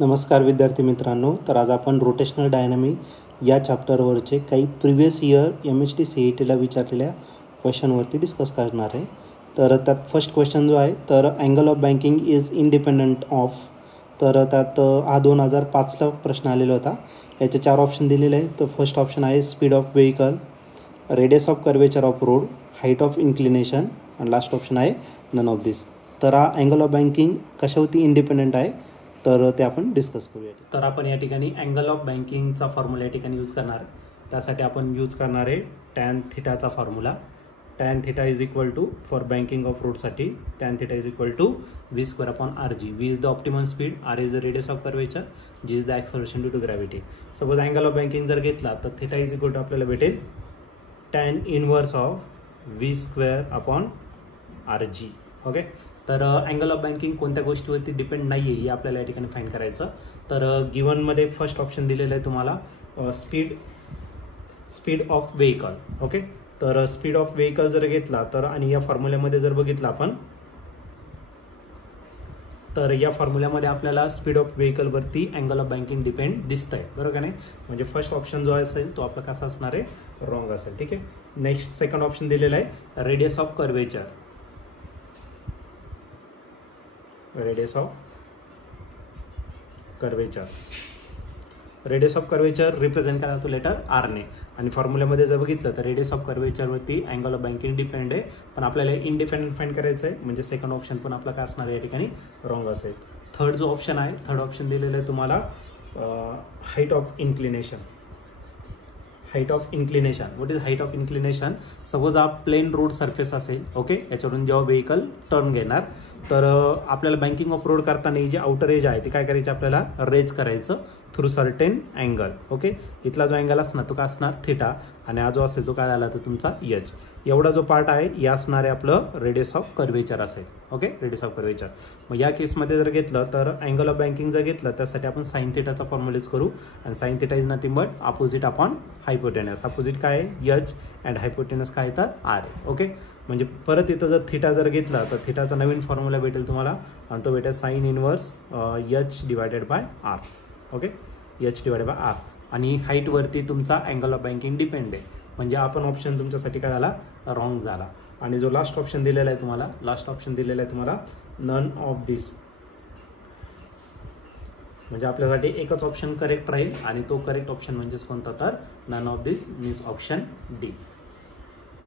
नमस्कार विद्यार्थी मित्रांनो, तर आज आपण रोटेशनल डायनामिक या चॅप्टरवरचे काही प्रिव्हियस इयर MHT CETला विचारलेल्या क्वेश्चनवरती डिस्कस करणार आहे। तर त्यात फर्स्ट क्वेश्चन जो आहे तर angle of banking is independent of, तर त्यात हा 2005ला प्रश्न आलेला होता। याचे 4 ऑप्शन दिलेले आहेत। तर फर्स्ट ऑप्शन आहे speed of vehicle, radius of curvature of road, height of inclination आणि लास्ट ऑप्शन आहे नन ऑफ दिस। तर हा अँगल ऑफ बँकिंग कशावरती इंडिपेंडंट आहे तर ते आपण डिस्कस करूया। तर आपण या ठिकाणी अँगल ऑफ बँकिंगचा फॉर्म्युला या ठिकाणी यूज करणार। त्यासाठी आपण यूज करणार आहे टॅन थिटाचा formula. Tan theta is equal to for banking of रोडसाठी tan theta is equal to v²/rg। v is the optimum speed, r is the radius of curvature, g is the acceleration due to gravity. Suppose angle of banking जर घेतला तर theta is equal to आपल्याला भेटेल tan inverse of v²/rg। Okay, तर angle of banking कोणत्या गोष्टीवरती depend नाही आहे हे आपल्याला या ठिकाणी फाइंड करायचं। तर गिवनमध्ये फर्स्ट ऑप्शन दिलेलं आहे तुम्हाला स्पीड ऑफ व्हेकल। ओके, तर स्पीड ऑफ व्हेकल जर घेतला तर आणि या फॉर्म्युल्यामध्ये जर बघितलं आपण तर या फॉर्म्युल्यामध्ये आपल्याला स्पीड ऑफ व्हेकलवरती अँगल ऑफ बँकिंग डिपेंड दिसतंय, बरोबर का नाही। म्हणजे फर्स्ट ऑप्शन जो असेल तो आपला कसा असणार आहे, रॉंग असेल। ठीक आहे, नेक्स्ट सेकंड ऑप्शन दिलेला आहे radius of curvature. Radius of curvature represent करा तो लेटर आर ने, आणि फॉर्म्युल्यामध्ये जर बघितलं तर रेडियस ऑफ कर्वेचरवरती अँगल ऑफ बँकिंग डिपेंड आहे, पण आपल्याला इंडिपेंडंट फाइंड करायचं आहे। म्हणजे सेकंड ऑप्शन पण आपला काय असणार आहे या ठिकाणी, रॉंग असेल। थर्ड जो ऑप्शन आहे, थर्ड ऑप्शन दिलेलं आहे तुम्हाला height of inclination. Height of inclination, what is height of inclination? Suppose हा प्लेन रोड सरफेस असेल, ओके, याच्यावरून जेव्हा व्हेकल टर्न घेणार तर आपल्याला बँकिंग ऑफ रोड करताना जी आउटर एज आहे ती काय करायची, आपल्याला रेज करायचं थ्रू सर्टेन अँगल। ओके, इथला जो अँगल असणार तो काय असणार, थिटा, आणि हा जो असेल तो काय झाला तर तुमचा एच। एवढा जो पार्ट आहे या असणार आहे आपलं रेडियस ऑफ कर्वेचर असेल। Okay, radius of curvature. मग या केसमध्ये जर घेतलं तर अँगल ऑफ बँकिंग जर घेतलं त्यासाठी आपण साइन थिटाचा फॉर्म्युला यूज करू, आणि sine theta is nothing but opposite upon hypotenuse. Opposite काय आहे, एच, अँड हायपोटेनस काय तर आर आहे। ओके, म्हणजे परत इथं जर थिटा जर घेतला तर थिटाचा नवीन फॉर्म्युला भेटेल तुम्हाला, आणि तो भेटेल sine inverse h divided by r. Okay, h divided by r, आणि हाईटवरती तुमचा अँगल ऑफ बँकिंग डिपेंड आहे। म्हणजे आपण ऑप्शन तुमच्यासाठी काय झाला, रॉंग झाला। आणि जो लास्ट ऑप्शन दिलेला आहे तुम्हाला, लास्ट ऑप्शन दिलेला आहे तुम्हाला नन ऑफ दिस, म्हणजे आपल्यासाठी एकच ऑप्शन करेक्ट राहील, आणि तो करेक्ट ऑप्शन म्हणजेच कोणता तर none of this means option D.